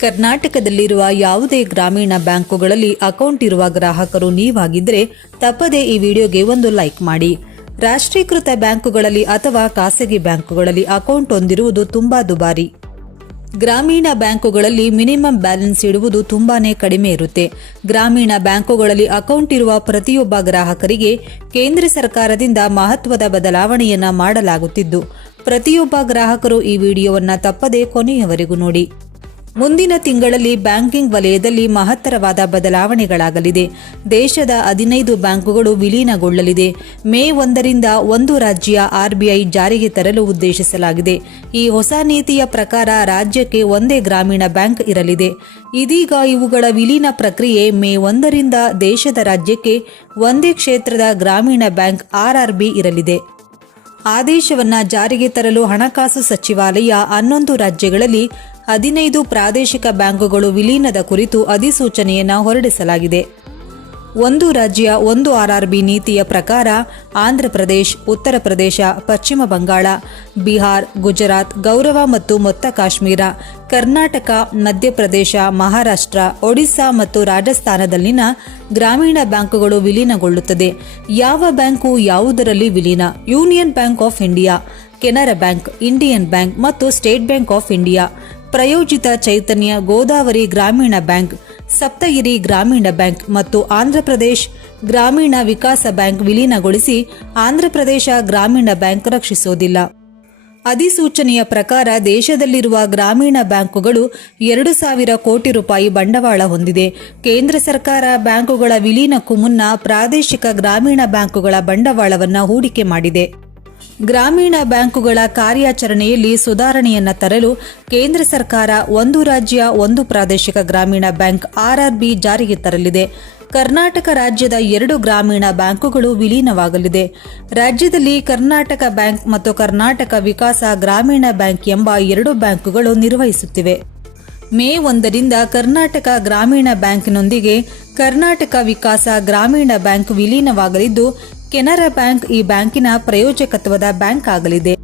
ಕರ್ನಾಟಕದಲ್ಲಿರುವ ಯಾವುದೇ ಗ್ರಾಮೀಣ ಬ್ಯಾಂಕುಗಳಲ್ಲಿ ಅಕೌಂಟ್ ಇರುವ ಗ್ರಾಹಕರು ನೀವಾಗಿದ್ದರೆ ತಪ್ಪದೇ ಈ ವಿಡಿಯೋಗೆ ಒಂದು ಲೈಕ್ ಮಾಡಿ. ರಾಷ್ಟ್ರೀಕೃತ ಬ್ಯಾಂಕುಗಳಲ್ಲಿ ಅಥವಾ ಖಾಸಗಿ ಬ್ಯಾಂಕುಗಳಲ್ಲಿ ಅಕೌಂಟ್ ಹೊಂದಿರುವುದು ತುಂಬಾ ದುಬಾರಿ. ಗ್ರಾಮೀಣ ಬ್ಯಾಂಕುಗಳಲ್ಲಿ ಮಿನಿಮಮ್ ಬ್ಯಾಲೆನ್ಸ್ ಇಡುವುದು ತುಂಬಾನೇ ಕಡಿಮೆ ಇರುತ್ತೆ. ಗ್ರಾಮೀಣ ಬ್ಯಾಂಕುಗಳಲ್ಲಿ ಅಕೌಂಟ್ ಇರುವ ಪ್ರತಿಯೊಬ್ಬ ಗ್ರಾಹಕರಿಗೆ ಕೇಂದ್ರ ಸರ್ಕಾರದಿಂದ ಮಹತ್ವದ ಬದಲಾವಣೆಯನ್ನ ಮಾಡಲಾಗುತ್ತಿದ್ದು, ಪ್ರತಿಯೊಬ್ಬ ಗ್ರಾಹಕರು ಈ ವಿಡಿಯೋವನ್ನ ತಪ್ಪದೇ ಕೊನೆಯವರೆಗೂ ನೋಡಿ. ಮುಂದಿನ ತಿಂಗಳಲ್ಲಿ ಬ್ಯಾಂಕಿಂಗ್ ವಲಯದಲ್ಲಿ ಮಹತ್ತರವಾದ ಬದಲಾವಣೆಗಳಾಗಲಿದೆ. ದೇಶದ ಹದಿನೈದು ಬ್ಯಾಂಕುಗಳು ವಿಲೀನಗೊಳ್ಳಲಿದೆ. ಮೇ ಒಂದರಿಂದ ಒಂದು ರಾಜ್ಯ ಆರ್ಬಿಐ ಜಾರಿಗೆ ತರಲು ಉದ್ದೇಶಿಸಲಾಗಿದೆ. ಈ ಹೊಸ ನೀತಿಯ ಪ್ರಕಾರ ರಾಜ್ಯಕ್ಕೆ ಒಂದೇ ಗ್ರಾಮೀಣ ಬ್ಯಾಂಕ್ ಇರಲಿದೆ. ಇದೀಗ ಇವುಗಳ ವಿಲೀನ ಪ್ರಕ್ರಿಯೆ ಮೇ ಒಂದರಿಂದ ದೇಶದ ರಾಜ್ಯಕ್ಕೆ ಒಂದೇ ಕ್ಷೇತ್ರದ ಗ್ರಾಮೀಣ ಬ್ಯಾಂಕ್ ಆರ್ಆರ್ಬಿ ಇರಲಿದೆ. ಆದೇಶವನ್ನ ಜಾರಿಗೆ ತರಲು ಹಣಕಾಸು ಸಚಿವಾಲಯ ಹನ್ನೊಂದು ರಾಜ್ಯಗಳಲ್ಲಿ ಹದಿನೈದು ಪ್ರಾದೇಶಿಕ ಬ್ಯಾಂಕುಗಳು ವಿಲೀನದ ಕುರಿತು ಅಧಿಸೂಚನೆಯನ್ನು ಹೊರಡಿಸಲಾಗಿದೆ. ಒಂದು ರಾಜ್ಯ, ಒಂದು ಆರ್ಆರ್ಬಿ ನೀತಿಯ ಪ್ರಕಾರ ಆಂಧ್ರಪ್ರದೇಶ್ ಉತ್ತರ ಪ್ರದೇಶ, ಪಶ್ಚಿಮ ಬಂಗಾಳ, ಬಿಹಾರ್, ಗುಜರಾತ್, ಗೌರವ ಮತ್ತು ಮೊತ್ತ ಕಾಶ್ಮೀರ, ಕರ್ನಾಟಕ, ಮಧ್ಯಪ್ರದೇಶ, ಮಹಾರಾಷ್ಟ್ರ ಒಡಿಶಾ ಮತ್ತು ರಾಜಸ್ಥಾನದಲ್ಲಿನ ಗ್ರಾಮೀಣ ಬ್ಯಾಂಕುಗಳು ವಿಲೀನಗೊಳ್ಳುತ್ತದೆ. ಯಾವ ಬ್ಯಾಂಕು ಯಾವುದರಲ್ಲಿ ವಿಲೀನ? Union bank of India, Canara bank, Indian bank ಮತ್ತು ಸ್ಟೇಟ್ ಬ್ಯಾಂಕ್ ಆಫ್ ಇಂಡಿಯಾ. ಪ್ರಯೋಜಿತ ಚೈತನ್ಯ ಗೋದಾವರಿ ಗ್ರಾಮೀಣ ಬ್ಯಾಂಕ್, ಸಪ್ತಗಿರಿ ಗ್ರಾಮೀಣ ಬ್ಯಾಂಕ್ ಮತ್ತು ಆಂಧ್ರಪ್ರದೇಶ ಗ್ರಾಮೀಣ ವಿಕಾಸ ಬ್ಯಾಂಕ್ ವಿಲೀನಗೊಳಿಸಿ ಆಂಧ್ರಪ್ರದೇಶ ಗ್ರಾಮೀಣ ಬ್ಯಾಂಕ್ ರಕ್ಷಿಸೋದಿಲ್ಲ. ಅಧಿಸೂಚನೆಯ ಪ್ರಕಾರ ದೇಶದಲ್ಲಿರುವ ಗ್ರಾಮೀಣ ಬ್ಯಾಂಕುಗಳು ಎರಡು ಸಾವಿರ ಕೋಟಿ ರೂಪಾಯಿ ಬಂಡವಾಳ ಹೊಂದಿದೆ. ಕೇಂದ್ರ ಸರ್ಕಾರ ಬ್ಯಾಂಕುಗಳ ವಿಲೀನಕ್ಕೂ ಮುನ್ನ ಪ್ರಾದೇಶಿಕ ಗ್ರಾಮೀಣ ಬ್ಯಾಂಕುಗಳ ಬಂಡವಾಳವನ್ನು ಹೂಡಿಕೆ ಮಾಡಿದೆ. ಗ್ರಾಮೀಣ ಬ್ಯಾಂಕುಗಳ ಕಾರ್ಯಾಚರಣೆಯಲ್ಲಿ ಸುಧಾರಣೆಯನ್ನು ತರಲು ಕೇಂದ್ರ ಸರ್ಕಾರ ಒಂದು ರಾಜ್ಯ, ಒಂದು ಪ್ರಾದೇಶಿಕ ಗ್ರಾಮೀಣ ಬ್ಯಾಂಕ್ ಆರ್ಆರ್ಬಿ ಜಾರಿಗೆ ತರಲಿದೆ. ಕರ್ನಾಟಕ ರಾಜ್ಯದ ಎರಡು ಗ್ರಾಮೀಣ ಬ್ಯಾಂಕುಗಳು ವಿಲೀನವಾಗಲಿದೆ. ರಾಜ್ಯದಲ್ಲಿ ಕರ್ನಾಟಕ ಬ್ಯಾಂಕ್ ಮತ್ತು ಕರ್ನಾಟಕ ವಿಕಾಸ ಗ್ರಾಮೀಣ ಬ್ಯಾಂಕ್ ಎಂಬ ಎರಡು ಬ್ಯಾಂಕುಗಳು ನಿರ್ವಹಿಸುತ್ತಿವೆ. ಮೇ ಒಂದರಿಂದ ಕರ್ನಾಟಕ ಗ್ರಾಮೀಣ ಬ್ಯಾಂಕ್ನೊಂದಿಗೆ ಕರ್ನಾಟಕ ವಿಕಾಸ ಗ್ರಾಮೀಣ ಬ್ಯಾಂಕ್ ವಿಲೀನವಾಗಲಿದ್ದು ಕೆನರಾ ಬ್ಯಾಂಕ್ ಈ ಬ್ಯಾಂಕಿನ ಪ್ರಯೋಜಕತ್ವದ ಬ್ಯಾಂಕ್ ಆಗಲಿದೆ.